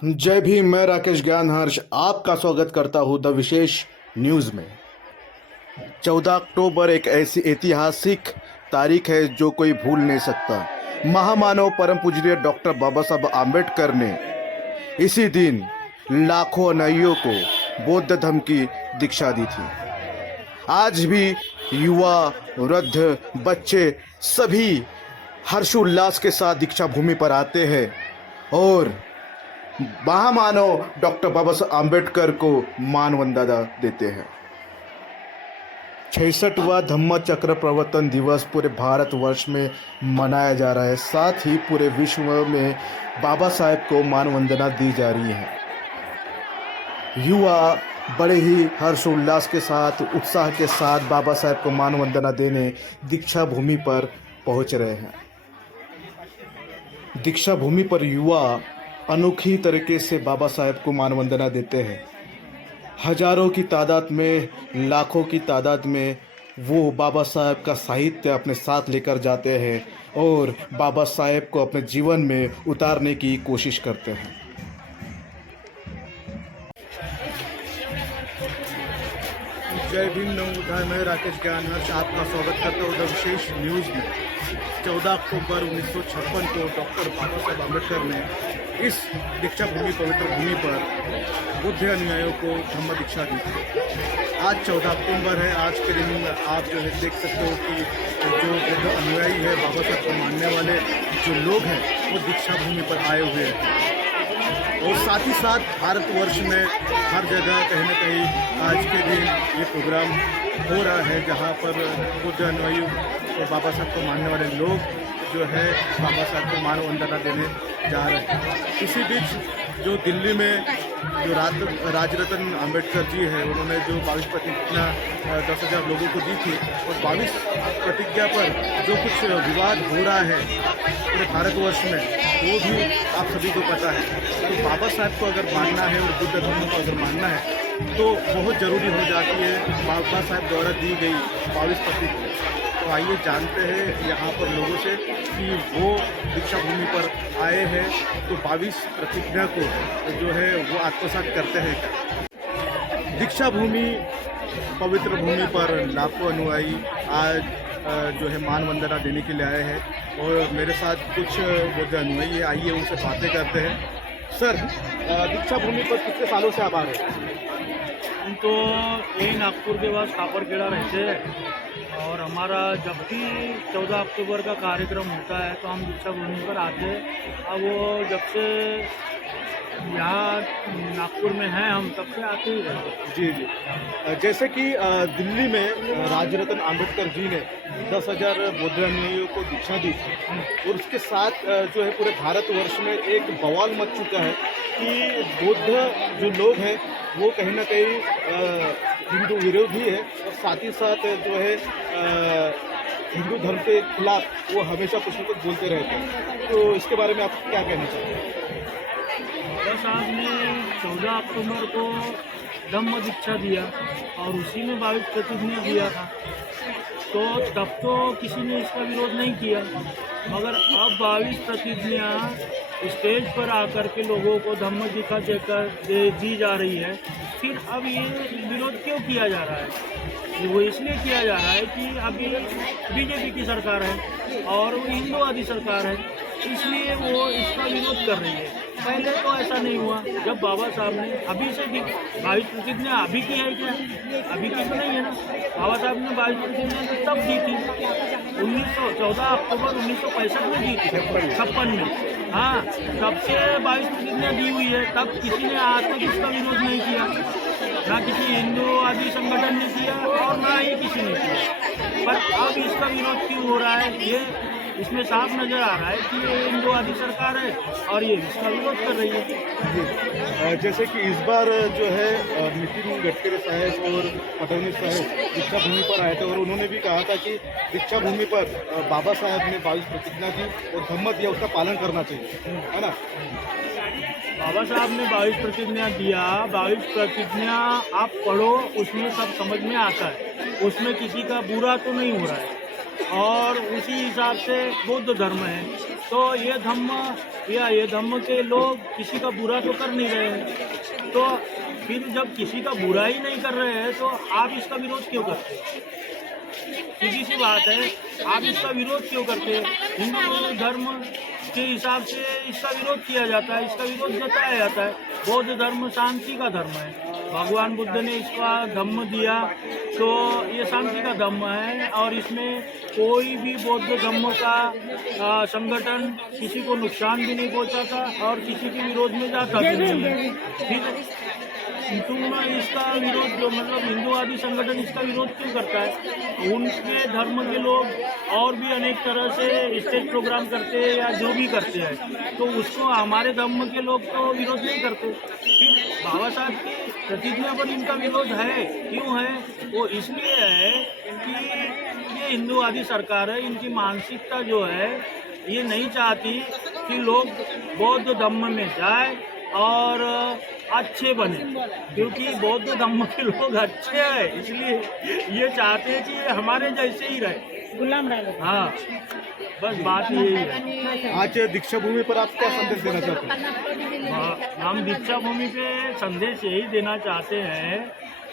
जय भीम। मैं राकेश ज्ञानहर्ष आपका स्वागत करता हूं द विशेष न्यूज़ में। 14 अक्टूबर एक ऐसी ऐतिहासिक तारीख है जो कोई भूल नहीं सकता। महामानव परम पूजनीय डॉक्टर बाबा साहब आम्बेडकर ने इसी दिन लाखों अनुयायियों को बौद्ध धर्म की दीक्षा दी थी। आज भी युवा, वृद्ध, बच्चे सभी हर्षोल्लास के साथ दीक्षा भूमि पर आते हैं और महामानव डॉक्टर बाबा साहब आम्बेडकर को मान वंदना देते हैं। 66वां धम्म चक्र प्रवर्तन दिवस पूरे भारतवर्ष में मनाया जा रहा है। साथ ही पूरे विश्व में बाबा साहेब को मान वंदना दी जा रही है। युवा बड़े ही हर्षोल्लास के साथ, उत्साह के साथ बाबा साहेब को मान वंदना देने दीक्षा भूमि पर पहुंच रहे हैं। दीक्षा भूमि पर युवा अनोखी तरीके से बाबा साहेब को मान वंदना देते हैं। हजारों की तादाद में, लाखों की तादाद में वो बाबा साहेब का साहित्य अपने साथ लेकर जाते हैं और बाबा साहेब को अपने जीवन में उतारने की कोशिश करते हैं। जय भीम, नमोदाय। मैं राकेश ज्ञानहर्ष आपका स्वागत करता हूँ द विशेष न्यूज़ में। 14 अक्टूबर 1956 को डॉक्टर बाबा साहेब आम्बेडकर ने इस दीक्षा भूमि, पवित्र भूमि पर बुद्ध अनुयायियों को धम्म दीक्षा दी थी। आज 14 अक्टूबर है। आज के दिन आप जो है देख सकते हो कि जो बुद्ध अनुयायी है, बाबा साहब को मानने वाले जो लोग हैं, वो दीक्षा भूमि पर आए हुए हैं। और साथ ही साथ भारतवर्ष में हर जगह कहीं ना कहीं आज के दिन ये प्रोग्राम हो रहा है, जहाँ पर बुद्ध अनुयायी और बाबा साहब को मानने वाले लोग जो है बाबा साहब को मान वंदना देने जा रहे हैं। इसी बीच जो दिल्ली में जो राजरत्न आम्बेडकर जी है, उन्होंने जो 22 प्रतिज्ञा 10,000 लोगों को दी थी, और 22 प्रतिज्ञा पर जो कुछ विवाद हो रहा है पूरे भारतवर्ष में, वो भी आप सभी को पता है। तो बाबा साहब को अगर मानना है और बुद्ध धर्म को अगर मानना है तो बहुत ज़रूरी हो जाती है बाबा साहब द्वारा दी गई 22 प्रतिज्ञा। तो आइए जानते हैं यहाँ पर लोगों से कि वो दीक्षा भूमि पर आए हैं तो 22 प्रतिज्ञा को जो है वो आत्मसात करते हैं क्या। दीक्षा भूमि, पवित्र भूमि पर लाखों अनुयायी आज जो है मान वंदना देने के लिए आए हैं और मेरे साथ कुछ बुद्ध अनुयायी है। आइए उनसे बातें करते हैं। सर, दीक्षा भूमि पर कितने सालों से आप आ रहे हैं? हम तो यही नागपुर के पास कापड़खेड़ा रहते हैं और हमारा जब भी 14 अक्टूबर का कार्यक्रम होता है तो हम दीक्षा भूमि पर आते हैं। अब वो जब से यहाँ नागपुर में हैं हम तब से आते ही रहते हैं। जी जी। जैसे कि दिल्ली में राजरत्न आम्बेडकर जी ने 10,000 बौद्ध अनुयायियों को दीक्षा दी थी और उसके साथ जो है पूरे भारतवर्ष में एक बवाल मच चुका है कि बौद्ध जो लोग हैं वो कहीं ना कहीं हिंदू विरोधी है और साथ ही साथ जो है हिंदू धर्म के खिलाफ वो हमेशा कुछ न कुछ बोलते रहते हैं। तो इसके बारे में आप क्या कहना चाहते हैं? बाबा साहब ने 14 अक्टूबर को धम्म दीक्षा दिया और उसी में 22 प्रतिज्ञा दिया था, तो तब तो किसी ने इसका विरोध नहीं किया। मगर अब 22 प्रतिज्ञा स्टेज पर आकर के लोगों को धम्म दीक्षा देकर दी जा रही है, फिर अब ये विरोध क्यों किया जा रहा है? वो इसलिए किया जा रहा है कि अभी बीजेपी की सरकार है और वो हिंदूवादी सरकार है, इसलिए वो इसका विरोध कर रही है। पहले तो ऐसा नहीं हुआ। जब बाबा साहब ने अभी से भी 22 प्रतिज्ञा अभी की है क्या? अभी की तो नहीं है ना। बाबा साहब ने 22 प्रतिज्ञा तो तब दी थी, 14 अक्टूबर 1965 में दी थी, 56 में। हाँ, तब से 22 प्रतिज्ञा दी हुई है। तब किसी ने आज तक इसका विरोध नहीं किया, ना किसी हिंदूवादी संगठन ने किया और ना ही किसी ने किया। पर अब इसका विरोध क्यों हो रहा है? ये इसमें साफ नज़र आ रहा है कि ये हिंदूवादी सरकार है और ये इसका विरोध कर रही है। जैसे कि इस बार जो है नितिन गडकरी साहब और फडणवीस साहब दीक्षा भूमि पर आए थे और उन्होंने भी कहा था कि दीक्षा भूमि पर बाबा साहब ने 22 प्रतिज्ञा की और धम्म दिया, उसका पालन करना चाहिए, है ना। बाबा साहब ने 22 प्रतिज्ञा दिया। 22 प्रतिज्ञा आप पढ़ो, उसमें सब समझ में आता है, उसमें किसी का बुरा तो नहीं हो रहा है और उसी हिसाब से बौद्ध धर्म है। तो ये धम्म या ये धम्म के लोग किसी का बुरा तो कर नहीं रहे हैं, तो फिर जब किसी का बुरा ही नहीं कर रहे हैं तो आप इसका विरोध क्यों करते हैं? सीधी सी बात है, आप इसका विरोध क्यों करते हैं? हिंदू धर्म के हिसाब से इसका विरोध किया जाता है, इसका विरोध जताया जाता है। बौद्ध धर्म शांति का धर्म है, भगवान बुद्ध ने इसका धम्म दिया तो ये शांति का धम्म है, और इसमें कोई भी बौद्ध धम्म का संगठन किसी को नुकसान भी नहीं पहुंचाता और किसी के विरोध में जाता भी नहीं है। ठीक है, तुम इसका विरोध जो मतलब हिंदूवादी संगठन इसका विरोध क्यों करता है? उनके धर्म के लोग और भी अनेक तरह से स्टेज प्रोग्राम करते हैं या जो भी करते हैं, तो उसको हमारे धर्म के लोग तो विरोध नहीं करते। फिर बाबा साहब की प्रतिज्ञा पर इनका विरोध है, क्यों है? वो इसलिए है कि ये हिंदूवादी सरकार है, इनकी मानसिकता जो है ये नहीं चाहती कि लोग बौद्ध धर्म में जाए और अच्छे बने, क्योंकि बौद्ध धर्म के लोग अच्छे हैं, इसलिए ये चाहते हैं कि हमारे जैसे ही रहे, गुलाम रहे। हाँ, बस बात यही है। आज दीक्षा भूमि पर आप क्या संदेश देना चाहते हैं? हम दीक्षा भूमि पे संदेश यही देना चाहते हैं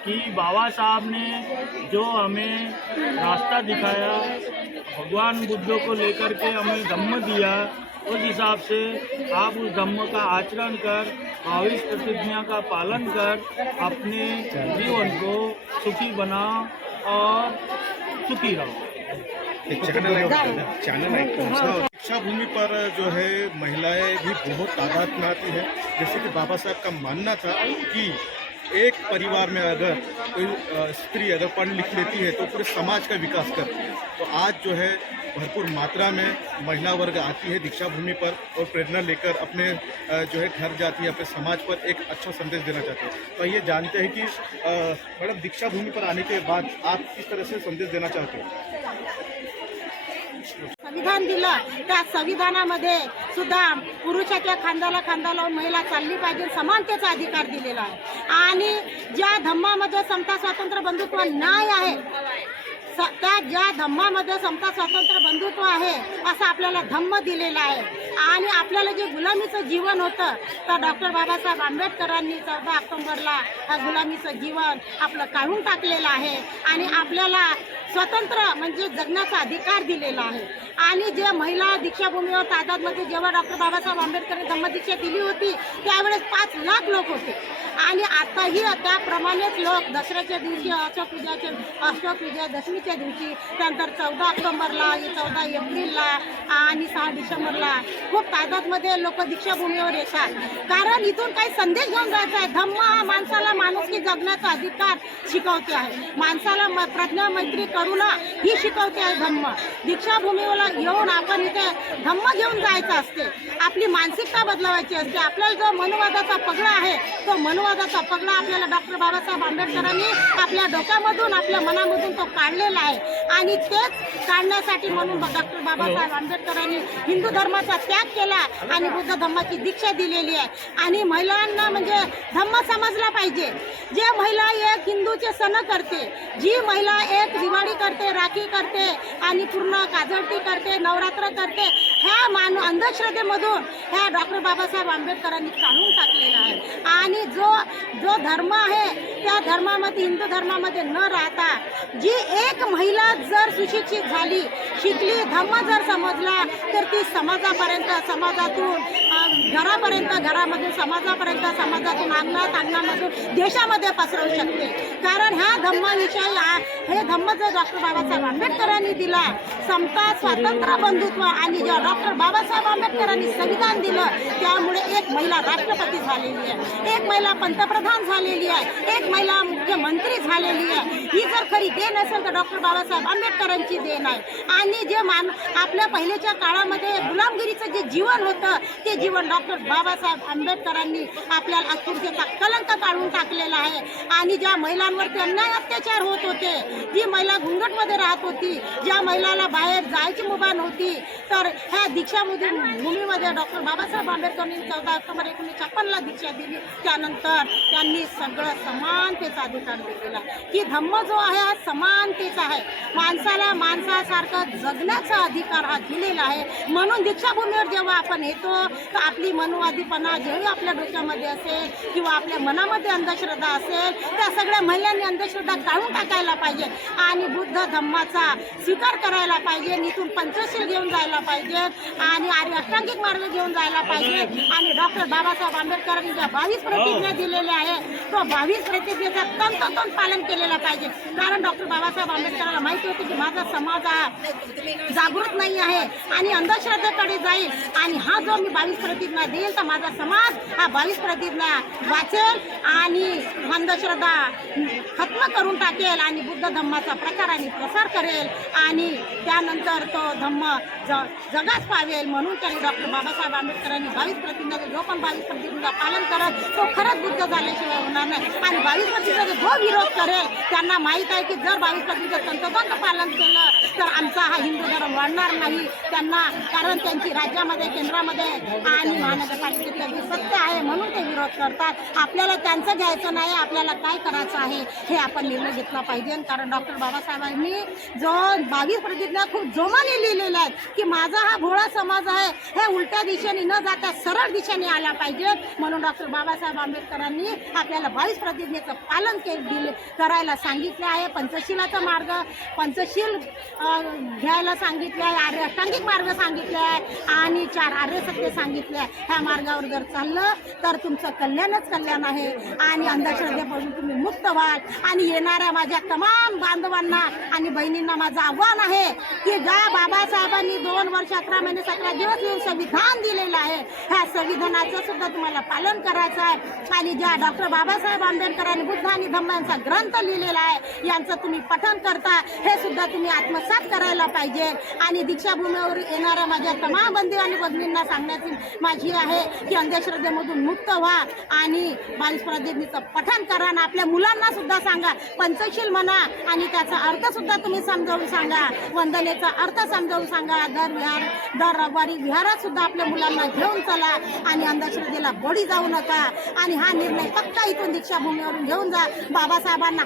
कि बाबा साहब ने जो हमें रास्ता दिखाया, भगवान बुद्ध को लेकर के हमें धम्म दिया, उस हिसाब से आप उस धम्म का आचरण कर, भाविक प्रतिज्ञा का पालन कर अपने जीवन को सुखी बनाओ और सुखी रहो। दीक्षा भूमि पर जो है महिलाएं भी बहुत तादाद में आती है। जैसे कि बाबा साहब का मानना था कि एक परिवार में अगर कोई स्त्री अगर पढ़ लिख लेती है तो पूरे समाज का विकास करती है। तो आज जो है भरपूर मात्रा में महिला वर्ग आती है दीक्षा भूमि पर और प्रेरणा लेकर अपने जो है घर जाती है, अपने समाज पर एक अच्छा संदेश देना चाहते हैं। तो ये जानते हैं कि मैडम दीक्षा भूमि पर आने के बाद आप किस तरह से संदेश देना चाहते हैं? संविधान दिलं, त्या संविधानामध्ये सुद्धा पुरुषाच्या खांद्याला खांदा लावून महिला चालली पाहिजे, समानतेचा अधिकार दिलेला आहे। आणि ज्या धम्मामध्ये समता स्वातंत्र्य बंधुत्व न्याय आहे, त्या ज्या धम्मामध्ये समता स्वातंत्र्य बंधुत्व आहे असं आपल्याला धम्म दिलेला आहे। आणि आपल्याला जे गुलामीचं जीवन होतं तर डॉक्टर बाबासाहेब आंबेडकरांनी 14 ऑक्टोबरला गुलामीचं जीवन आपलं काढून टाकलेलं आहे आणि आपल्याला स्वतंत्र म्हणजे जगण्याचा अधिकार दिलेला आहे। आणि जे महिला दीक्षाभूमीवर तादादमध्ये जेव्हा डॉक्टर बाबासाहेब आंबेडकरांनी धम्मदीक्षा दिली होती त्यावेळेस 5 लाख लोक होते आणि आताही त्याप्रमाणेच लोक दसऱ्याच्या दिवशी अष्टविजय दशमीच्या दिवशी, त्यानंतर 14 ऑक्टोबरला, 14 एप्रिलला आणि 6 डिसेंबरला खूप तादादमध्ये लोक दीक्षाभूमीवर येतात। कारण इथून काही संदेश घेऊन जायचा आहे। धम्म हा माणसाला माणुसकी जगण्याचा अधिकार शिकवते आहे, माणसाला प्रज्ञा मैत्री करुणा ही शिकवते आहे धम्म। दीक्षाभूमीवर येऊन आपण इथे धम्म घेऊन जायचं असते, आपली मानसिकता बदलवायची असते। आपल्याला जो मनुवादाचा पगडा आहे तो मनुवादाचा पगडा आपल्याला डॉक्टर बाबासाहेब आंबेडकरांनी आपल्या डोक्यामधून आपल्या मनामधून तो काढलेला आहे आणि तेच काढण्यासाठी म्हणून डॉक्टर बाबासाहेब आंबेडकरांनी हिंदू धर्माचा त्याग केला आणि बुद्ध धम्माची दीक्षा दिलेली आहे। आणि महिलांना म्हणजे धम्म समजला पाहिजे। जे महिला एक हिंदूचे सण करते, जी महिला एक दिवाळी करते, राखी करते आणि पूर्ण काजळती करते, नवरात्र करते, ह्या अंधश्रद्धेमधून ह्या डॉक्टर बाबासाहेब आंबेडकरांनी काढून टाकलेला आहे। आणि जो धर्म आहे त्या धर्मामध्ये, हिंदू धर्मामध्ये न राहता जी एक महिला जर सुशिक्षित झाली, शिकली, धम्म जर समजला तर ती समाजापर्यंत, समाजातून घरापर्यंत, घरामधून समाजापर्यंत, समाजातून अंगणामधून देशामध्ये पसरवू शकते। कारण ह्या धम्माविषयी हे धम्म जो डॉक्टर बाबासाहेब आंबेडकरांनी दिला, समता स्वातंत्र्य बंधुत्व आणि जे डॉक्टर बाबासाहेब आंबेडकरांनी संविधान दिलं, त्यामुळे एक महिला राष्ट्रपती झालेली आहे, एक महिला पंतप्रधान झालेली आहे, एक महिला मुख्यमंत्री झालेली आहे। ही जर खरी देण असेल तर डॉक्टर बाबासाहेब आंबेडकरांची देण आहे। आणि जे आपल्या पहिल्याच्या काळामध्ये गुलामगिरीचं जे जीवन होतं ते जीवन डॉक्टर बाबासाहेब आंबेडकरांनी आपल्याला अस्पृश्यता कलंक काढून टाकलेला आहे। आणि ज्या महिलांवरती अन्याय अत्याचार होत होते, जी महिला घुंगटमध्ये राहत होती, ज्या महिलाला बाहेर जायची मुभा नव्हती, तर ह्या दीक्षाभूमीमध्ये डॉक्टर बाबासाहेब आंबेडकरांनी 14 ऑक्टोबर 1956ला दीक्षा दिली. त्यानंतर त्यांनी सगळं समानतेचा अधिकार दिलेला, की धम्म जो आहे हा समानतेचा आहे. माणसाला माणसासारखं जगण्याचा अधिकार हा दिलेला आहे. म्हणून दीक्षाभूमीवर जेव्हा आपण येतो तर आपली मनुवादीपणा जेव्हा आपल्या डोक्यामध्ये असेल किंवा आपल्या मनामध्ये अंधश्रद्धा असेल, त्या सगळ्या महिलांनी अंधश्रद्धा काढून टाकायला पाहिजे आणि बुद्ध धम्माचा स्वीकार करायला पाहिजे. इथून पंचशील घेऊन जायला पाहिजे आणि आर्य अष्टांगिक मार्ग घेऊन जायला पाहिजे. आणि डॉक्टर बाबासाहेब आंबेडकरांनी ज्या 22 प्रतिज्ञा दिलेल्या आहे तो 22 प्रतिज्ञेचा तंतोतंत पालन केलेलं पाहिजे. कारण डॉक्टर बाबासाहेब आंबेडकरांना माहिती होती की माझा समाज हा जागृत नाही आहे आणि अंधश्रद्धेकडे जाईल आणि हा जो मी 22 प्रतिज्ञा देईल तर माझा समाज हा 22 प्रतिज्ञा वाचेल आणि अंधश्रद्धा खत्म करून टाकेल आणि बुद्ध धम्माचा प्रचार आणि प्रसार करेल आणि त्यानंतर तो धम्म जगात पावेल. म्हणून त्यांनी डॉक्टर बाबासाहेब आंबेडकरांनी 22 प्रतिज्ञा, जो पण 22 प्रतिज्ञा पालन करत तो खरंच बुद्ध झाल्याशिवाय होणार नाही. आणि 22 प्रतिज्ञेचा जो विरोध करेल त्यांना माहीत आहे की जर 22 प्रतिज्ञा तंतोतंत पालन केलं तर आमचा हा हिंदू धर्म वाढणार नाही. त्यांना कारण त्यांची राज्यामध्ये, केंद्रामध्ये आणि महानगरपालिकेत त्यांची सत्ता आहे म्हणून ते विरोध करतात. आपल्याला त्यांचं घ्यायचं नाही, आपल्याला काय करायचं आहे हे आपण निर्णय घेतला पाहिजे. कारण डॉक्टर बाबासाहेबांनी जो 22 प्रतिज्ञा खूप जोमाने लिहिलेल्या आहेत की माझा हा भोळा समाज आहे हे उलट्या दिशेने न जाता सरळ दिशेने आला पाहिजे. म्हणून डॉक्टर बाबासाहेब आंबेडकरांनी आपल्याला 22 प्रतिज्ञेचं पालन करायला सांगितले आहे. पंचशीलाचा मार्ग, पंचशील घ्यायला सांगितले आहे, आर्य अष्टांगिक मार्ग सांगितले आहे आणि 4 आर्य सत्य सांगितले आहे. ह्या मार्गावर जर चाललं तर तुमचं कल्याणच कल्याण आहे आणि अंधश्रद्धेपासून तुम्ही मुक्त व्हाल. आणि येणाऱ्या माझ्या तमाम बांधवांना आणि बहिणींना माझं आव्हान आहे की ज्या बाबासाहेबांनी 2 वर्ष 11 महिने 17 दिवस येऊन संविधान दिलेलं आहे ह्या संविधानाचं सुद्धा तुम्हाला पालन करायचं आहे. आणि ज्या डॉक्टर बाबासाहेब आंबेडकरांनी बुद्ध आणि धम्म यांचा ग्रंथ लिहिलेला आहे यांचं तुम्ही पठण करता हे सुद्धा तुम्ही आत्मसात करायला पाहिजे. आणि दीक्षाभूमीवर येणाऱ्या माझ्या तमाम बंधू आणि भगिनींना सांगण्याची माझी आहे की अंधश्रद्धेमधून मुक्त व्हा आणि 22 प्रतिज्ञेचं पठण करा आणि आपल्या मुलांना सुद्धा सांगा. पंचशील म्हणा आणि त्याचा अर्थ सुद्धा तुम्ही समजावून सांगा. वंदनेचा अर्थ समजावून सांगा. दर रविवारी विहारात सुद्धा आपल्या मुलांना घेऊन चला आणि अंधश्रद्धेला बळी जाऊ नका. आणि हा निर्णय पक्का इथून दीक्षाभूमीवरून घेऊन जा. बाबासाहेबांना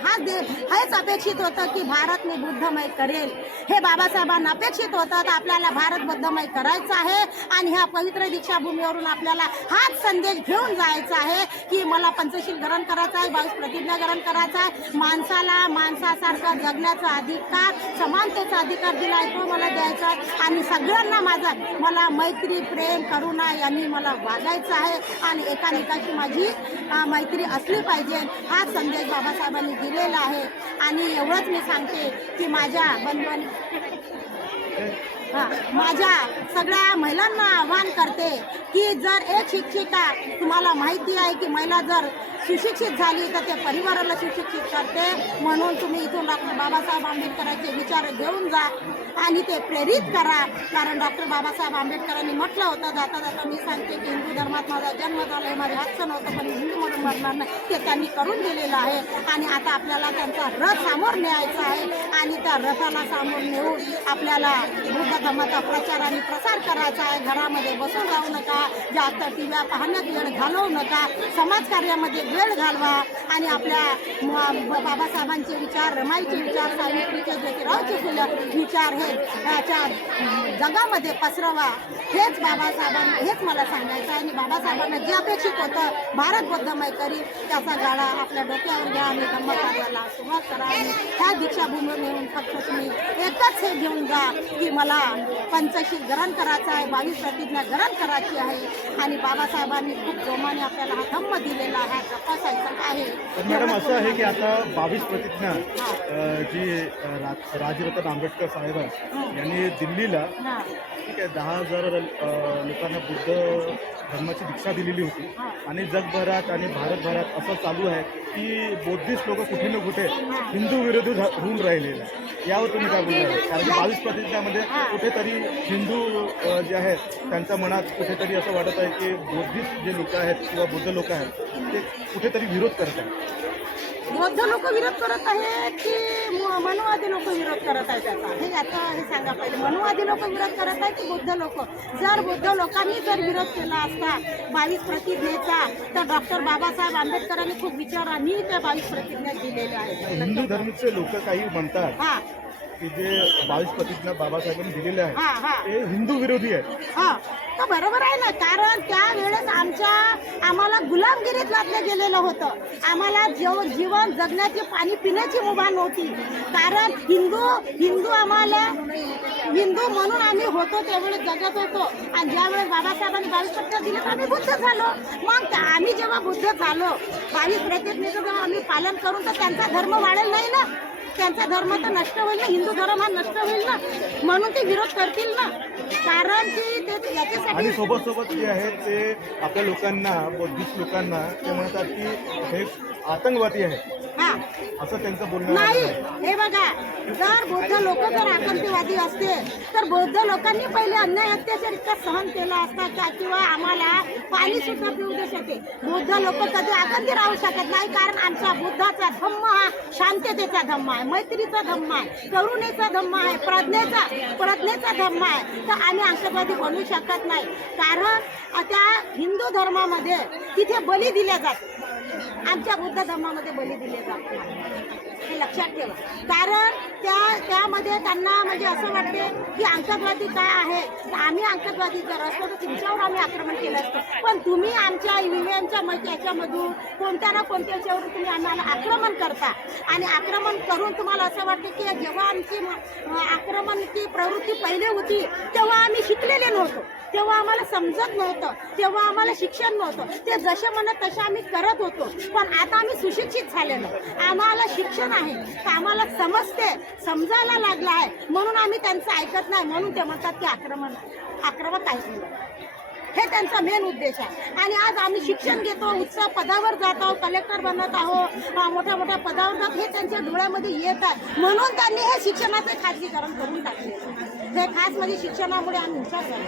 हेच अपेक्षित होतं की भारत मी बुद्धमय करेल. हे बाबासाहेबांना अपेक्षित होतं तर आपल्याला भारत बुद्धमय करायचं आहे. आणि ह्या पवित्र दीक्षाभूमीवरून आपल्याला हाच संदेश घेऊन जायचा आहे की मला पंचशील ग्रहण करायचा आहे, 22 प्रतिज्ञा ग्रहण करायचा आहे. माणसाला माणसासारखा जगण्याचा अधिकार, समानतेचा अधिकार दिला आहे तो मला द्यायचा आहे. आणि सगळ्यांना मला मैत्री, प्रेम, करुणा यांनी मला वागायचं आहे आणि एकामेकाशी माझी मैत्री असली पाहिजे. हा संदेश बाबासाहेबांनी दिलेला आहे. आणि एवढंच मी सांगते की माझ्या माझ्या सगळ्या महिलांना आवाहन करते की जर एक शिक्षिका, तुम्हाला माहिती आहे की महिला जर सुशिक्षित झाली तर ते परिवाराला सुशिक्षित करते. म्हणून तुम्ही इथून डॉक्टर बाबासाहेब आंबेडकरांचे विचार घेऊन जा आणि ते प्रेरित करा. कारण डॉक्टर बाबासाहेब आंबेडकरांनी म्हटलं होतं, जाता जाता मी सांगते की हिंदू धर्मात माझा जन्म झाला आहे, माझे हातचं नव्हतं पण हिंदू म्हणून मरणार नाही, ते त्यांनी करून दिलेलं आहे. आणि आता आपल्याला त्यांचा रथ समोर न्यायचा आहे आणि त्या रथाला समोर नेऊन आपल्याला बुद्ध धर्माचा प्रचार आणि प्रसार करायचा आहे. घरामध्ये बसून राहू नका, जास्त टीव्या पाहण्यात वेळ घालवू नका, समाजकार्यामध्ये वेळ घालवा आणि आपल्या बाबासाहेबांचे विचार, रमाईचे विचार, सावित्रीचे, ज्योतिरावचे फुले विचार हे त्याच्या जगामध्ये पसरवा. हेच मला सांगायचं आहे. आणि बाबासाहेबांना जे अपेक्षित होतं भारत बुद्धमय करी त्याचा गाडा आपल्या डोक्यावर घ्या आणि धम्मकार्याला सुरुवात करा. आणि ह्या दीक्षाभूमीवर नेऊन फक्त तुम्ही एकच हे घेऊन जा की मला पंचशील ग्रहण करायचं आहे, 22 प्रतिज्ञा ग्रहण करायची आहे. आणि बाबासाहेबांनी खूप जोमाने आपल्याला हा धम्म दिलेला आहे, जपासायचा आहे. मॅडम असं आहे की आता 22 प्रतिज्ञा जी राजरत्न आंबेडकर साहेब यांनी दिल्लीला ठीक आहे 10,000 लोकांना बुद्ध धर्माची दीक्षा दिलेली होती. आणि जगभरात आणि भारतभरात असं चालू आहे की बौद्धिस्ट लोक कुठे ना कुठे हिंदू विरोधी होऊन राहिलेले आहे. यावर तुम्ही काय बोलणार? कारण 22 प्रतिज्ञामध्ये कुठेतरी हिंदू जे आहेत त्यांच्या मनात कुठेतरी असं वाटत आहे की बौद्धिस्ट जे लोक आहेत किंवा बुद्ध लोक आहेत ते कुठेतरी विरोध करत आहेत. बौद्ध लोक विरोध करत आहेत की मनुवादी लोक विरोध करत आहेत त्याचा हे याचं हे सांगा पहिले. मनुवादी लोक विरोध करत आहेत की बौद्ध लोक? जर बौद्ध लोकांनी जर विरोध केला असता 22 प्रतिज्ञेचा तर डॉक्टर बाबासाहेब आंबेडकरांनी खूप विचारांनी त्या 22 प्रतिज्ञा दिलेल्या आहेत. हिंदू धर्माचे लोक काही म्हणतात हा की जे 22 प्रतिज्ञा बाबासाहेबांनी दिलेल्या हा आहेत हा ते हिंदू विरोधी आहेत. हा तर बरोबर आहे ना, कारण त्यावेळेस आम्हाला गुलामगिरीत लादलं गेलेलं होतं. आम्हाला जीवन जगण्याची पाणी पिण्याची मुभा नव्हती. कारण हिंदू आम्हाला हिंदू म्हणून आम्ही होतो त्यावेळेस जगत होतो. आणि ज्यावेळेस बाबासाहेबांनी 22 प्रतिज्ञा दिल्या तर आम्ही बुद्ध झालो. मग आम्ही जेव्हा बुद्ध झालो 22 प्रतिज्ञेचं जेव्हा आम्ही पालन करून तर त्यांचा धर्म वाढेल नाही ना, त्यांचा धर्म तर नष्ट होईल ना, हिंदू धर्म हा नष्ट होईल ना, म्हणून ते विरोध करतील ना. कारण की ते याच्यासाठी आणि सोबत जे आहेत ते आपल्या लोकांना बुद्धिस्ट लोकांना ते म्हणतात की हे आतंकवादी आहे हा असं त्यांचं बोलणं नाही. आहे. हे बघा, जर बौद्ध लोक जर आतंकवादी असते तर बौद्ध लोकांनी पहिले अन्याय अत्याचार इतका सहन केला असता का, किंवा आम्हाला पाणी सुद्धा पिऊ देत होते. बौद्ध लोक कधी आतंकी राहू शकत नाही, कारण आमचा बुद्धाचा धम्म हा शांततेचा धम्म आहे, मैत्रीचा धम्म आहे, करुणेचा धम्म आहे, प्रज्ञेचा धम्म आहे. तर आम्ही आतंकवादी बनू शकत नाही. कारण त्या हिंदू धर्मामध्ये तिथे बली दिल्या जातात, आमच्या बुद्ध धर्मामध्ये बली दिले जात नाही. हे लक्षात ठेवा. कारण त्यामध्ये त्यांना म्हणजे असं वाटते की आतंकवादी काय आहे, तर आम्ही आतंकवादी जर असतो तर तुमच्यावर आम्ही आक्रमण केलं असतं. पण तुम्ही आमच्या युएनच्या याच्यामधून कोणत्या ना कोणत्या याच्यावर तुम्ही आम्हाला आक्रमण करता. आणि आक्रमण करून तुम्हाला असं वाटतं की जेव्हा आमची आक्रमणाची प्रवृत्ती पहिले होती तेव्हा आम्ही शिकलेले नव्हतो, तेव्हा आम्हाला समजत नव्हतं, तेव्हा आम्हाला शिक्षण नव्हतं. ते जसे म्हणत तसे आम्ही करत होतो. पण आता आम्ही सुशिक्षित झालेलो, आम्हाला शिक्षण आहे, तर आम्हाला समजायला लागलं आहे, म्हणून आम्ही त्यांचं ऐकत नाही. म्हणून ते म्हणतात की आक्रमक आहे, हे त्यांचा मेन उद्देश आहे. आणि आज आम्ही शिक्षण घेतो, उच्च पदावर जात आहोत, कलेक्टर बनत आहोत, मोठ्या मोठ्या पदावर जात, हे त्यांच्या डोळ्यामध्ये येत आहे. म्हणून त्यांनी हे शिक्षणाचे खाजगीकरण करून टाकले. हे खास म्हणजे शिक्षणामुळे आम्ही हुशार झालो.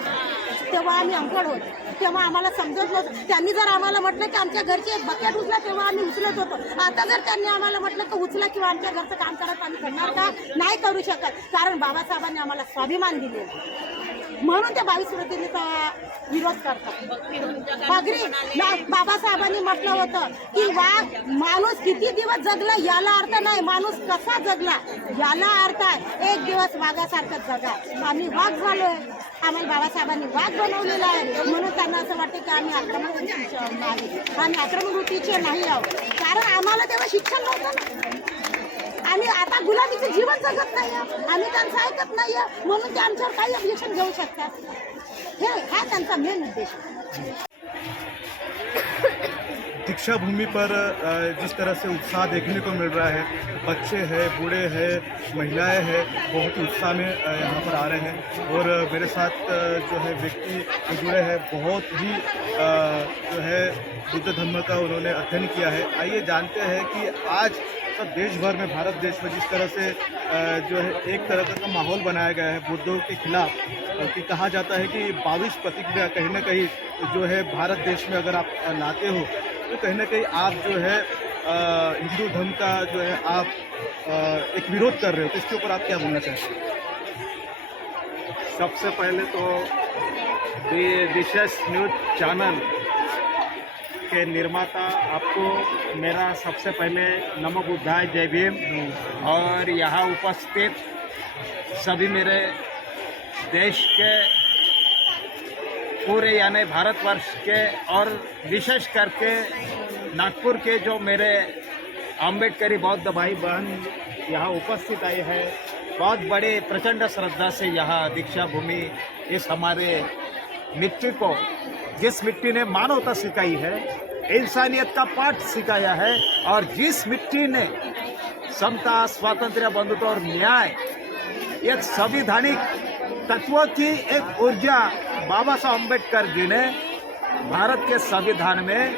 तेव्हा आम्ही अंकड होतो, तेव्हा आम्हाला समजत नव्हतं. त्यांनी जर आम्हाला म्हटलं की आमच्या घरचे एक बकेट उचला, तेव्हा आम्ही उचलत होतो. आता जर त्यांनी आम्हाला म्हटलं की उचला किंवा आमच्या घरचं काम करत आम्ही करणार का? नाही करू शकत. कारण बाबासाहेबांनी आम्हाला स्वाभिमान दिले, म्हणून ते 22 प्रतिज्ञेचा विरोध करतात. बाबासाहेबांनी म्हटलं होतं की माणूस किती दिवस जगला याला अर्थ नाही, माणूस कसा जगला याला अर्थ आहे. एक दिवस वाघासारखं जगा. आम्ही वाघ झालोय, आम्हाला बाबासाहेबांनी वाघ बनवलेला आहे. म्हणून त्यांना असं वाटतं की आम्ही आक्रमण वृत्तीचे नाही आहोत. कारण आम्हाला तेव्हा शिक्षण नव्हतं ना, आम्ही आता गुलामीचं जीवन जगत नाही, आम्ही त्यांचं ऐकत नाही, म्हणून ते आमच्यावर काही ऑब्जेक्शन घेऊ शकतात. हा त्यांचा मेन उद्देश आहे. दीक्षा भूमि पर जिस तरह से उत्साह देखने को मिल रहा है, बच्चे हैं, बूढ़े हैं, महिलाएं हैं, बहुत ही उत्साह में यहाँ पर आ रहे हैं. और मेरे साथ जो है व्यक्ति जुड़े हैं, बहुत ही जो है बुद्ध धर्म का उन्होंने अध्ययन किया है. आइए जानते हैं कि आज सब देश भर में, भारत देश में जिस तरह से जो है एक तरह का माहौल बनाया गया है बुद्धों के खिलाफ, कि कहा जाता है कि 22 प्रतिज्ञा कहीं ना कहीं जो है भारत देश में अगर आप लाते हो तो कहीं ना कहीं आप जो है हिंदू धर्म का जो है आप एक विरोध कर रहे हो. तो इसके ऊपर आप क्या बोलना चाहते हैं? सबसे पहले तो विशेष न्यूज चैनल के निर्माता आपको मेरा सबसे पहले नमो बुद्धाय, जय भीम. और यहाँ उपस्थित सभी मेरे देश के पूरे यानी भारतवर्ष के और विशेष करके नागपुर के जो मेरे अम्बेडकरी बौद्ध भाई बहन यहाँ उपस्थित आए हैं, बहुत बड़े प्रचंड श्रद्धा से यहाँ दीक्षा भूमि इस हमारे मिट्टी को, जिस मिट्टी ने मानवता सिखाई है, इंसानियत का पाठ सिखाया है, और जिस मिट्टी ने समता, स्वातंत्र्य, बंधुत्व और न्याय, एक संवैधानिक तत्वों की एक ऊर्जा बाबा साहब अम्बेडकर जी ने भारत के संविधान में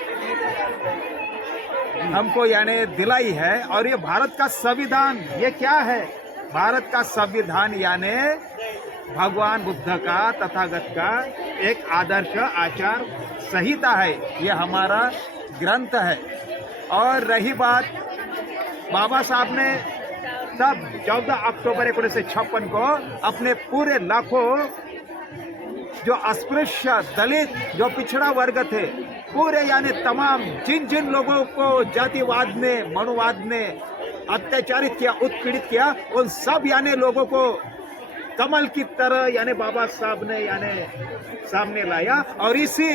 हमको यानी दिलाई है. और ये भारत का संविधान ये क्या है? भारत का संविधान यानी भगवान बुद्ध का, तथागत का एक आदर्श आचार संहिता है. ये हमारा ग्रंथ है. और रही बात बाबा साहब ने तब 14 अक्टूबर 1956 को अपने पूरे लाखों जो अस्पृश्य दलित जो पिछड़ा वर्ग थे पूरे यानी तमाम जिन जिन लोगों को जातिवाद ने मनुवाद ने अत्याचारित किया उत्पीड़ित किया उन सब यानी लोगों को कमल की तरह यानी बाबा साहब ने यानी सामने लाया और इसी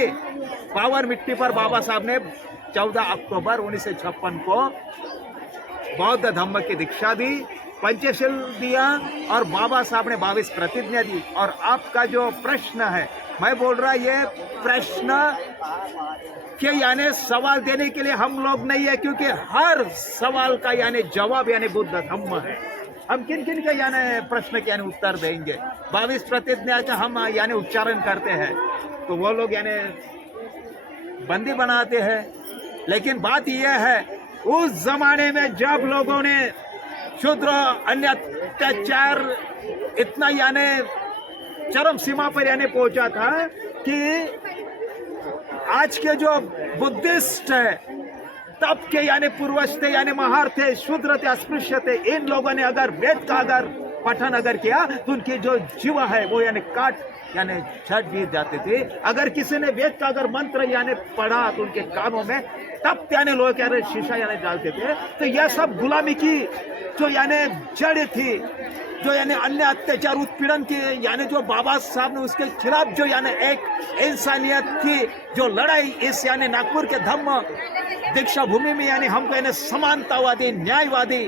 पावर मिट्टी पर बाबा साहब ने 14 अक्टूबर 1956 को बौद्ध धम्म की दीक्षा दी, पंचशील दिया और बाबा साहब ने 22 प्रतिज्ञा दी। और आपका जो प्रश्न है मैं बोल रहा ये प्रश्न के यानी सवाल देने के लिए हम लोग नहीं है, क्योंकि हर सवाल का यानी जवाब यानी बुद्ध धम्म है। हम किन किन के यानी प्रश्न के यानी उत्तर देंगे? 22 प्रतिज्ञा का हम यानी उच्चारण करते हैं तो वो लोग यानी बंदी बनाते हैं। लेकिन बात यह है उस जमाने में जब लोगों ने शूद्र अन्य अत्याचार इतना यानी चरम सीमा पर यानी पहुंचा था कि आज के जो बुद्धिस्ट है तब के यानी पूर्वज थे यानी महार थे शूद्र थे अस्पृश्य थे, इन लोगों ने अगर वेद का अगर पठन अगर किया तो उनकी जो जीवा है वो यानी काट यानी छट बीत जाते थे। अगर किसी ने वेद का अगर मंत्र यानी पढ़ा तो उनके कानों में तब यानी लोग यानी शीशा यानी डालते थे। तो यह सब गुलामी की जो यानी जड़ थी, जो यानी अन्य अत्याचार उत्पीड़न की यानी जो बाबा साहब ने उसके खिलाफ जो यानी एक इंसानियत की जो लड़ाई इस यानी नागपुर के धम्म दीक्षा भूमि में यानी हमको यानी समानतावादी न्यायवादी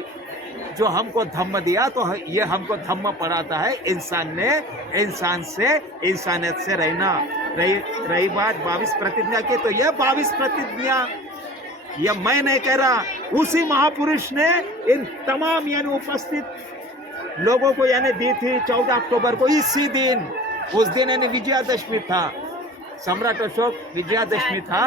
जो हमको धम्म दिया, तो ये हमको धम्म पढ़ाता है इंसान ने इंसान से इंसानियत से रहना। रही बात 22 प्रतिज्ञा की, तो यह 22 प्रतिज्ञा यह मैं नहीं कह रहा, उसी महापुरुष ने इन तमाम यानी उपस्थित लोगों को यानी दी थी 14 अक्टूबर को। इसी दिन उस दिन यानी विजयादशमी था, सम्राट अशोक विजयादशमी था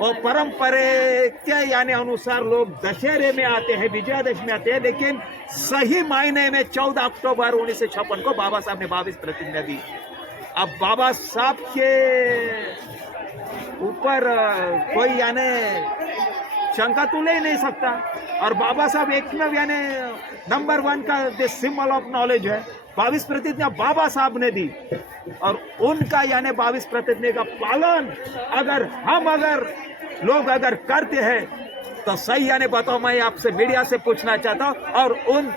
और परंपरा के यानी अनुसार लोग दशहरे में आते हैं, विजयादशमी आते हैं, लेकिन सही मायने में 14 अक्टूबर 1956 को बाबा साहब ने 22 प्रतिज्ञा दी। अब बाबा साहब के ऊपर कोई यानी शंका तो ले नहीं सकता, और बाबा साहब एकमेव यानी नंबर 1 का द सिंबल ऑफ नॉलेज है। 22 प्रतिज्ञा बाबा साहब ने दी और उनका यानी 22 प्रतिज्ञा का पालन अगर लोग अगर करते हैं तो सही यानी बताओ, मैं आपसे मीडिया से पूछना चाहता हूँ और उन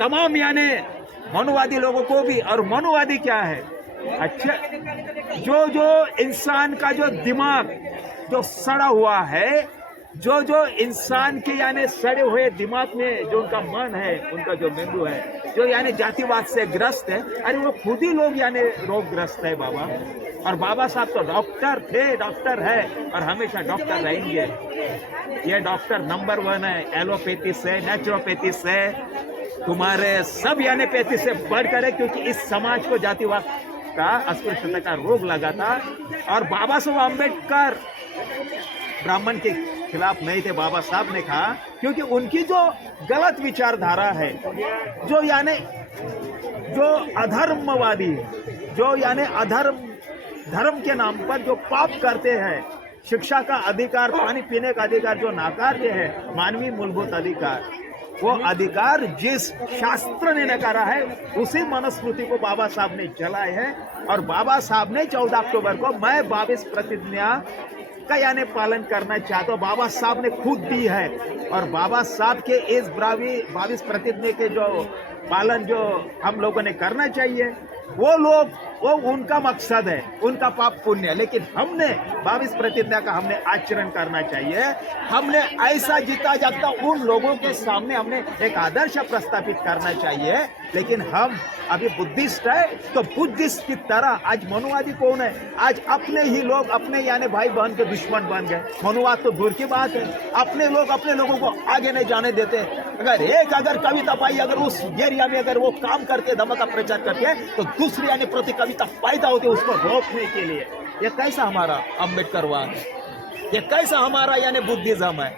तमाम यानी मनुवादी लोगों को भी। और मनुवादी क्या है? अच्छा, जो इंसान का जो दिमाग जो सड़ा हुआ है, जो इंसान के यानी सड़े हुए दिमाग में जो उनका मन है, उनका जो मेंदू है, जो यानी जातिवाद से ग्रस्त है, अरे वो खुद ही लोग यानी रोगग्रस्त है बाबा। और बाबा साहब तो डॉक्टर थे, डॉक्टर है और हमेशा डॉक्टर रहेंगे। ये डॉक्टर नंबर 1 है, एलोपैथी से नेचुरोपैथी से तुम्हारे सब यानी पैथी से बढ़कर है, क्योंकि इस समाज को जातिवाद का अस्पृश्यता का रोग लगा था। और बाबा साहब अम्बेडकर ब्राह्मण के खिलाफ नहीं थे, बाबा साहब ने कहा, क्योंकि उनकी जो गलत विचारधारा है, जो यानी जो अधर्मवादी, जो यानी धर्म के नाम पर जो पाप करते हैं, शिक्षा का अधिकार, पानी पीने का अधिकार जो नाकारते हैं, मानवीय मूलभूत अधिकार, वो अधिकार जिस शास्त्र ने नकारा है उसी मनुस्मृति को बाबा साहब ने जलाए हैं। और बाबा साहब ने 14 अक्टूबर को मैं 22 प्रतिज्ञा का यानी पालन करना चाहता हूँ, बाबा साहब ने खुद दी है। और बाबा साहब के इस 22 प्रतिज्ञा के जो पालन जो हम लोगों ने करना चाहिए, वो उनका मकसद है, उनका पाप पुण्य। लेकिन हमने 22 प्रतिज्ञा का हमने आचरण करना चाहिए। हमने ऐसा जीता जागता उन लोगों के सामने हमने एक आदर्श प्रस्थापित करना चाहिए। लेकिन हम अभी बुद्धिस्ट है, तो बुद्धिस्ट की तरह आज मनुवादी कौन है? आज अपने ही लोग अपने यानी भाई बहन के दुश्मन बन गए। मनुवाद तो दूर की बात है, अपने लोग अपने लोगों को आगे नहीं जाने देते। अगर कविता पाई अगर उस एरिया में अगर वो काम करके धम्म का प्रचार करते हैं, तो दूसरी यानी प्रति कविता पैदा होती है उसको रोकने के लिए। ये कैसा हमारा अम्बेडकरवाद है? ये कैसा हमारा यानी बुद्धिज्म है?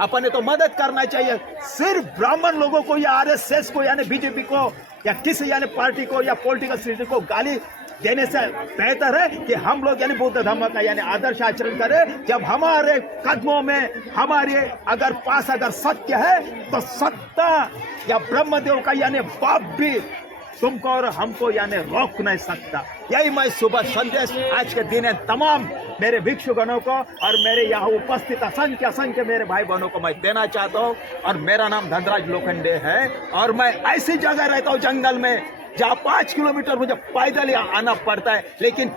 अपन तो मदद करना चाहिए। सिर्फ ब्राह्मण लोगों को या आरएसएस को यानी बीजेपी को या किसी यानी पार्टी को या पॉलिटिकल सिस्टम को गाली देने से बेहतर है कि हम लोग यानी बुद्ध धर्म का यानी आदर्श आचरण करें। जब हमारे कदमों में हमारे अगर पास अगर सत्य है तो सत्ता या ब्रह्मदेव का यानी बाप भी तुमको और हमको यानी रोक नहीं सकता। यही मैं सुबह संदेश आज के दिन तमाम मेरे भिक्षुगणों को और मेरे यहाँ उपस्थित असंख्य मेरे भाई बहनों को मैं देना चाहता हूँ। और मेरा नाम धनराज लोखंडे है और मैं ऐसी जगह रहता हूँ जंगल में जहाँ 5 किलोमीटर मुझे पैदल आना पड़ता है। लेकिन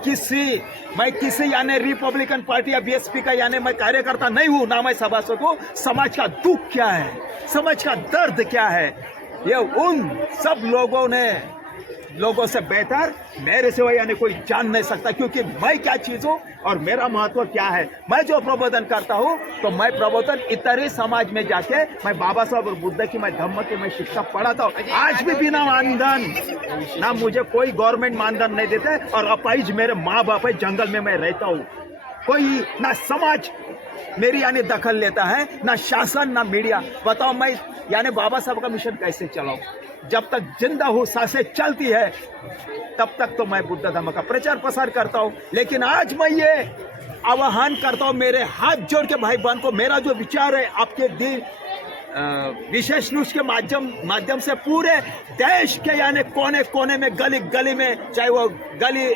मैं किसी यानी रिपब्लिकन पार्टी या बीएसपी का यानी मैं कार्यकर्ता नहीं हूँ, ना मैं सभासद हूँ। समाज का दुख क्या है, समाज का दर्द क्या है, ये उन सब लोगों से बेहतर मेरे से यानी कोई जान नहीं सकता। क्योंकि मैं क्या चीज हूँ और मेरा महत्व क्या है। मैं जो प्रबोधन करता हूँ तो मैं प्रबोधन इतने समाज में जाके मैं बाबा साहब और बुद्ध की मैं धम्म की मैं शिक्षा पढ़ाता हूँ। आज भी बिना मानधन, ना मुझे कोई गवर्नमेंट मानधन नहीं देते और अपाइज मेरे माँ बाप है, जंगल में मैं रहता हूँ। कोई ना समाज मेरी यानी दखल लेता है, ना शासन ना मीडिया। बताओ मैं यानी बाबा साहब का मिशन कैसे चलाऊं? जब तक जिंदा हूँ, सांसें चलती है, तब तक तो मैं बुद्ध धर्म का प्रचार प्रसार करता हूँ। लेकिन आज मैं ये आह्वान करता हूँ मेरे हाथ जोड़ के भाई बहन को, मेरा जो विचार है आपके दिन विशेष न्यूज के माध्यम से पूरे देश के यानी कोने कोने में गली गली में, चाहे वो गली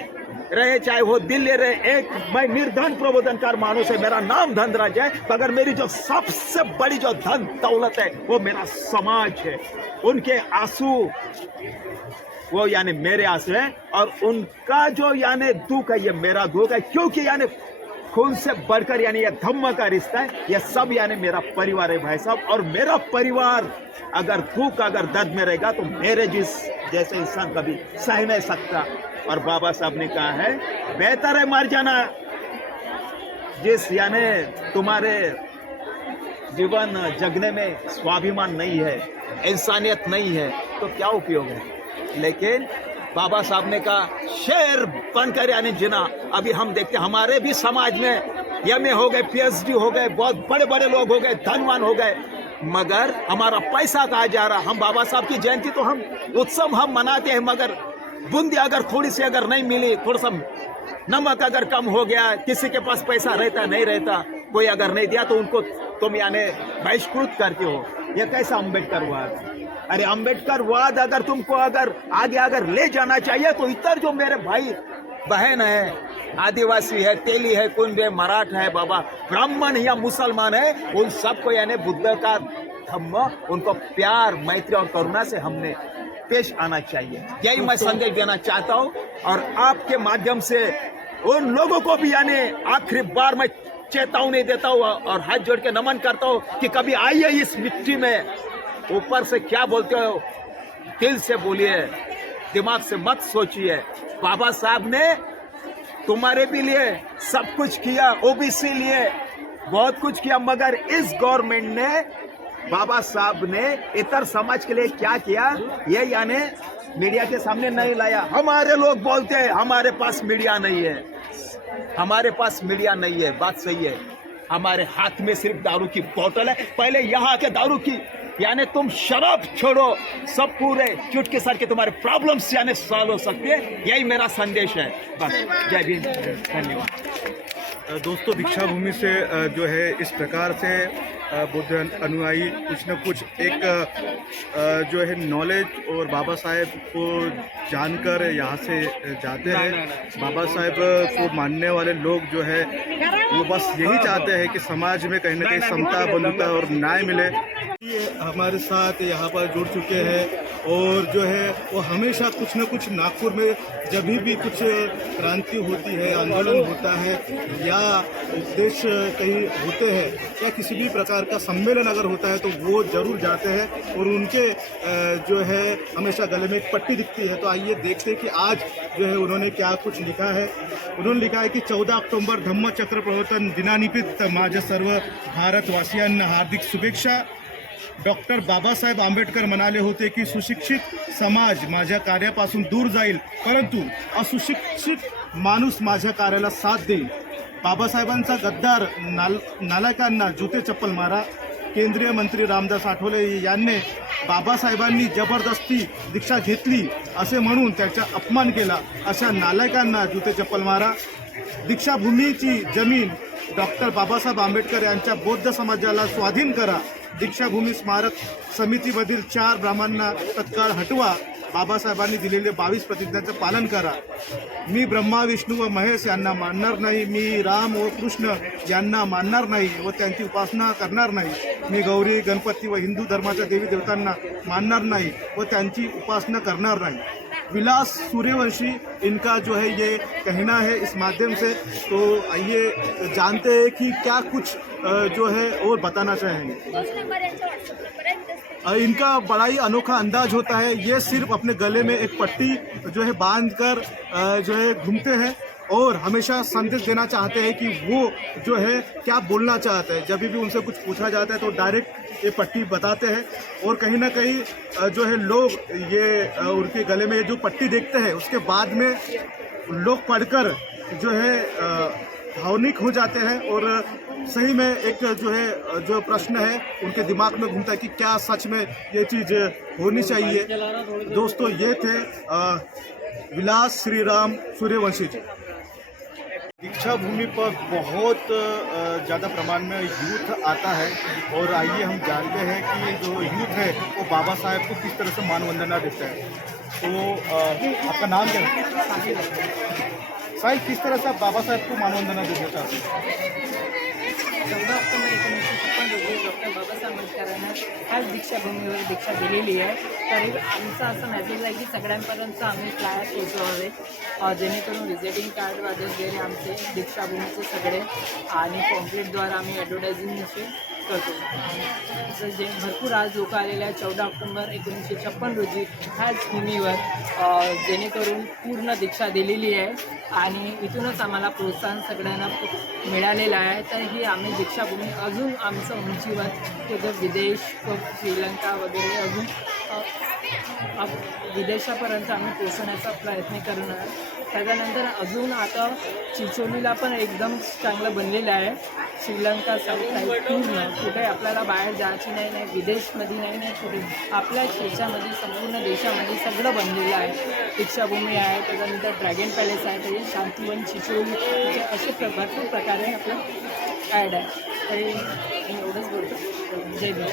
रहे चाहे वो दिल्ली रहे, एक मैं निर्धन प्रबोधनकार मानुष है। मेरा नाम धनराज है, मगर मेरी जो सबसे बड़ी जो धन दौलत है वो मेरा समाज है। उनके आंसू वो यानी मेरे आंसू हैं और उनका जो यानी दुख है ये मेरा दुख है। क्योंकि यानी खून से बढ़कर यानी ये धम्म का रिश्ता है, ये सब यानी मेरा परिवार है भाई साहब। और मेरा परिवार अगर दुख अगर दर्द में रहेगा तो मेरे जैसे इंसान कभी सह नहीं सकता। और बाबा साहब ने कहा है बेहतर है मर जाना, जिस यानी तुम्हारे जीवन जगने में स्वाभिमान नहीं है, इंसानियत नहीं है, तो क्या उपयोग है। लेकिन बाबा साहब ने कहा शेर बनकर यानी जीना। अभी हम देखते हमारे भी समाज में एमए हो गए, पीएचडी हो गए, बहुत बड़े बड़े लोग हो गए, धनवान हो गए, मगर हमारा पैसा कहाँ जा रहा। हम बाबा साहब की जयंती तो हम उत्सव हम मनाते हैं, मगर बूंदी अगर थोड़ी सी अगर नहीं मिली, थोड़ा सा नमक अगर कम हो गया, किसी के पास पैसा रहता नहीं रहता, कोई अगर नहीं दिया तो उनको तुम यानी बहिष्कृत करते हो। ये कैसा अम्बेडकरवाद? अरे अम्बेडकरवाद अगर तुमको अगर आगे अगर ले जाना चाहिए तो इधर जो मेरे भाई बहन है, आदिवासी है, तेली है, कुंड है, मराठा है, बाबा ब्राह्मण या मुसलमान है, उन सबको यानी बुद्ध का धम्म उनको प्यार मैत्री और करुणा से हमने पेश आना चाहिए। यही मैं संदेश देना चाहता हूँ और आपके माध्यम से उन लोगों को भी यानी आखिरी बार मैं चेतावनी देता हूँ और हाथ जोड़ के नमन करता हूँ कि कभी आइए इस मिट्टी में, ऊपर से क्या बोलते हो दिल से बोलिए, दिमाग से मत सोचिए। बाबा साहब ने तुम्हारे भी लिए सब कुछ किया, ओबीसी लिए बहुत कुछ किया, मगर इस गवर्नमेंट ने बाबा साहब ने इतर समाज के लिए क्या किया ये यानी मीडिया के सामने नहीं लाया। हमारे लोग बोलते हैं हमारे पास मीडिया नहीं है, हमारे पास मीडिया नहीं है, बात सही है। हमारे हाथ में सिर्फ दारू की बोतल है। पहले यहाँ के दारू की यानी तुम शराब छोड़ो, सब पूरे चुटकी सर के तुम्हारे प्रॉब्लम्स यानी सॉल्व हो सकते हैं। यही मेरा संदेश है। बस जय भीम, धन्यवाद। दोस्तों भिक्षा भूमि से जो है इस प्रकार से बुद्ध अनुयायी कुछ न कुछ एक जो है नॉलेज और बाबा साहेब को जानकर यहाँ से जाते हैं। बाबा साहेब को मानने वाले लोग जो है वो बस यही चाहते हैं कि समाज में कहीं ना कहीं समता बंधुता और न्याय मिले। ये हमारे साथ यहाँ पर जुड़ चुके हैं और जो है वो हमेशा कुछ न कुछ नागपुर में जब भी कुछ क्रांति होती है, आंदोलन होता है या उपदेश कहीं होते हैं या किसी भी प्रकार का सम्मेलन अगर होता है तो वो जरूर जाते हैं और उनके जो है हमेशा गले में एक पट्टी दिखती है। तो आइए देखते हैं कि आज जो है उन्होंने क्या कुछ लिखा है। उन्होंने लिखा है कि 14 ऑक्टोबर धम्मचक्र प्रवर्तन दिनानिमित्त माझ्या सर्व भारतवासियांना हार्दिक शुभेच्छा। डॉक्टर बाबासाहेब आंबेडकर म्हणाले होते की सुशिक्षित समाज माझ्या कार्यापासून दूर जाईल, परंतु असुशिक्षित माणूस माझ्या कार्याला साथ देईल। बाबासाहेबांचा गद्दार नालायकांना जुते चप्पल मारा, केंद्रीय मंत्री रामदास आठवले यांनी बाबासाहेबांनी जबरदस्ती दीक्षा घेतली असे म्हणून त्याचा अपमान केला. अशा नालायकांना जुते चप्पल मारा. दीक्षाभूमीची जमीन डॉक्टर बाबासाहेब आंबेडकर यांच्या बौद्ध समाजाला स्वाधीन करा. दीक्षाभूमी स्मारक समितीमधील 4 ब्राह्मणांना तत्काळ हटवा. बाबासाहेबांनी दिलेले 22 प्रतिज्ञांचं पालन करा. मी ब्रह्मा विष्णू व महेश यांना मानणार नाही. मी राम व कृष्ण यांना मानणार नाही व त्यांची उपासना करणार नाही. मी गौरी गणपती व हिंदू धर्माच्या देवी देवतांना मानणार नाही व त्यांची उपासना करणार नाही. विलास सूर्यवंशी इनका जो है ये कहना है इस माध्यम से. तो आइए जानते हैं कि क्या कुछ जो है और बताना चाहेंगे. इनका बड़ा ही अनोखा अंदाज होता है. ये सिर्फ अपने गले में एक पट्टी जो है बांध कर जो है घूमते हैं और हमेशा संदेश देना चाहते हैं कि वो जो है क्या बोलना चाहते हैं. जब भी उनसे कुछ पूछा जाता है तो डायरेक्ट ये पट्टी बताते हैं और कहीं ना कहीं जो है लोग ये उनके गले में जो पट्टी देखते हैं उसके बाद में लोग पढ़कर जो है भावनिक हो जाते हैं और सही में एक जो है जो प्रश्न है उनके दिमाग में घूमता है कि क्या सच में ये चीज़ होनी चाहिए. दोस्तों ये थे विलास श्रीराम सूर्यवंशी जी. दीक्षा भूमि पर बहुत ज़्यादा प्रमाण में यूथ आता है और आइए हम जानते हैं कि जो यूथ है वो बाबा साहेब को किस तरह से मानवंदना देता है. तो आपका नाम क्या है? साहिब, किस तरह से आप बाबा साहेब को मानवंदना देना चाहते हैं? 14 ऑक्टोबर 1956 रोजी डॉक्टर बाबासाहेब आंबेडकरांना ह्याच दीक्षाभूमीवर दीक्षा दिलेली आहे. तरी आमचा असा मेसेज आहे की सगळ्यांपर्यंत आम्ही फ्लायर पोचवावे जेणेकरून व्हिजिटिंग कार्ड वगैरे आमचे दीक्षाभूमीचे सगळे आणि पॉम्पलेटद्वारा आम्ही ॲडव्हर्टायझिंग करतो. असं जे भरपूर आज लोक आलेले आहेत 14 ऑक्टोबर 1956 रोजी ह्याच भूमीवर जेणेकरून पूर्ण दीक्षा दिलेली आहे आणि इथूनच आम्हाला प्रोत्साहन सगळ्यांना मिळालेलं आहे. तर ही आम्ही दीक्षाभूमी अजून आमचं उंचीवर जर विदेश श्रीलंका वगैरे अजून विदेशापर्यंत आम्ही पोचवण्याचा प्रयत्न करणार. त्याच्यानंतर अजून आता चिचोलीला पण एकदम चांगलं बनलेलं आहे. श्रीलंका साईड पूर्ण कुठे आपल्याला बाहेर जायची नाही विदेशमध्ये नाही कुठे आपल्या देशामध्ये संपूर्ण देशामध्ये सगळं बनलेलं आहे. दीक्षाभूमी आहे, त्याच्यानंतर ड्रॅगन पॅलेस आहे, तरी शांतीवन चिचोली असे भरपूर प्रकारे आपलं ॲड आहे. तरी मी एवढंच बोलतो. जय भीम.